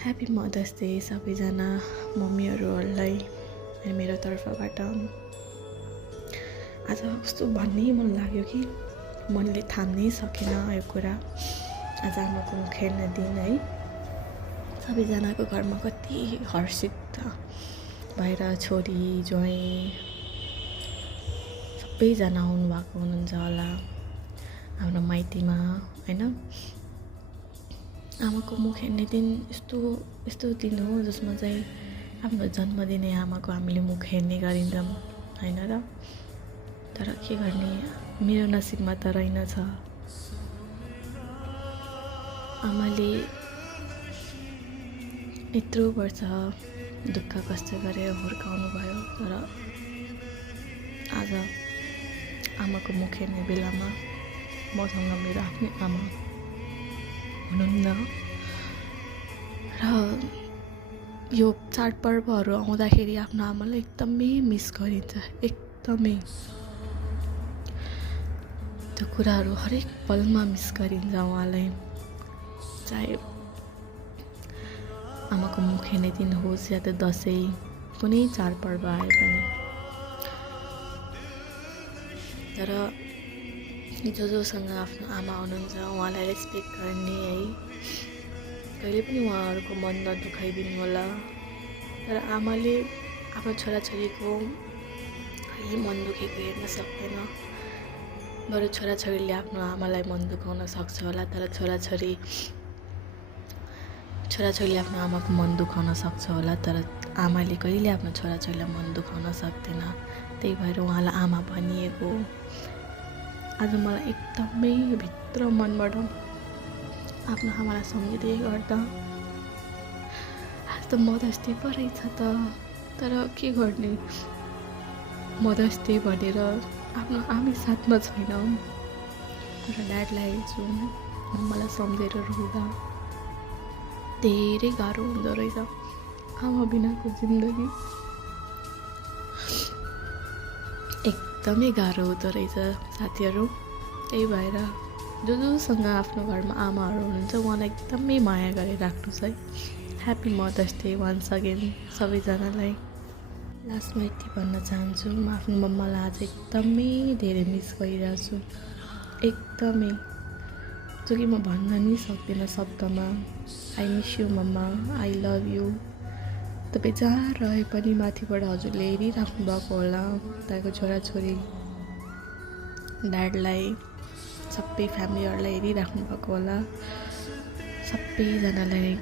Happy mother's day सबैजना मम्मीहरूलाई अनि मेरो तर्फबाट। आज कस्तो भन्नै मन लाग्यो कि मनले थाम्नै सकेन यो कुरा। आज आमाको मुख हेर्ने दिन है। सबैजनाको घरमा कति हर्षित भएर छोरी ज्वाइँ सबैजना आउनुभएको हुनुहुन्छ होला हाम्रो माइतीमा होइन। आमाको मुख हेर्ने दिन यस्तो दिन हो जसमा चाहिँ आफ्नो जन्मदिने आमाको हामीले मुख हेर्ने गरिन्छौँ होइन र। तर के गर्ने, मेरो नसिबमा त रहेनछ। आमाले यत्रो वर्ष दुःख कष्ट गरेर हुर्काउनु भयो, तर आज आमाको मुख हेर्ने बेलामा मसँग मेरो आफ्नै आमा हुनुहुन्न। र यो चाडपर्वहरू आउँदाखेरि आफ्नो आमालाई एकदमै मिस गरिन्छ, एकदमै। त्यो कुराहरू हरेक पलमा मिस गरिन्छ उहाँलाई। चाहे आमाको मुख हेर्ने दिन होस् या त दसैँ, कुनै चाडपर्व आए पनि। तर जोसँग आफ्नो आमा हुनुहुन्छ उहाँलाई रेस्पेक्ट गर्ने है, कहिले पनि उहाँहरूको मन नदुखाइदिनु होला। तर आमाले आफ्नो छोराछोरीको कहिले मन दुखेको हेर्न सक्दैन। बरु छोराछोरीले आफ्नो आमालाई मन दुखाउन सक्छ होला, तर छोराछोरीले आफ्नो आमाको मन दुखाउन सक्छ होला, तर आमाले कहिले आफ्नो छोराछोरीलाई मन दुखाउन सक्दैन। त्यही भएर उहाँलाई आमा भनिएको। आज मलाई एकदमै भित्र मनबाट आफ्नो आमालाई सम्झिँदै गर्दा आज त मदर्स डे पो रहेछ त। तर के गर्ने, मदर्स डे भनेर आफ्नो आमै साथमा छैन। तर ड्याडलाई हेर्छु, मलाई सम्झेर रुँदा धेरै गाह्रो हुँदो रहेछ आमा बिनाको जिन्दगी। एकदमै गाह्रो हुँदो रहेछ साथीहरू। त्यही भएर जोसँग आफ्नो घरमा आमाहरू हुनुहुन्छ उहाँलाई एकदमै माया गरेर राख्नुहोस् है। Happy mother's day once again सबैजनालाई। लास्टमा यति भन्न चाहन्छु, म आफ्नो मम्मालाई आज एकदमै धेरै मिस गरिरहेको छु, एकदमै, जो कि म भन्न नि सक्दिनँ शब्दमा। I miss you mamma, I love you. तपाईँ जहाँ रहे पनि माथिबाट हजुरले हेरिराख्नु भएको होला तपाईँको छोराछोरी, ड्याडलाई, सबै फ्यामिलीहरूलाई हेरिराख्नु भएको होला। सबैजनालाई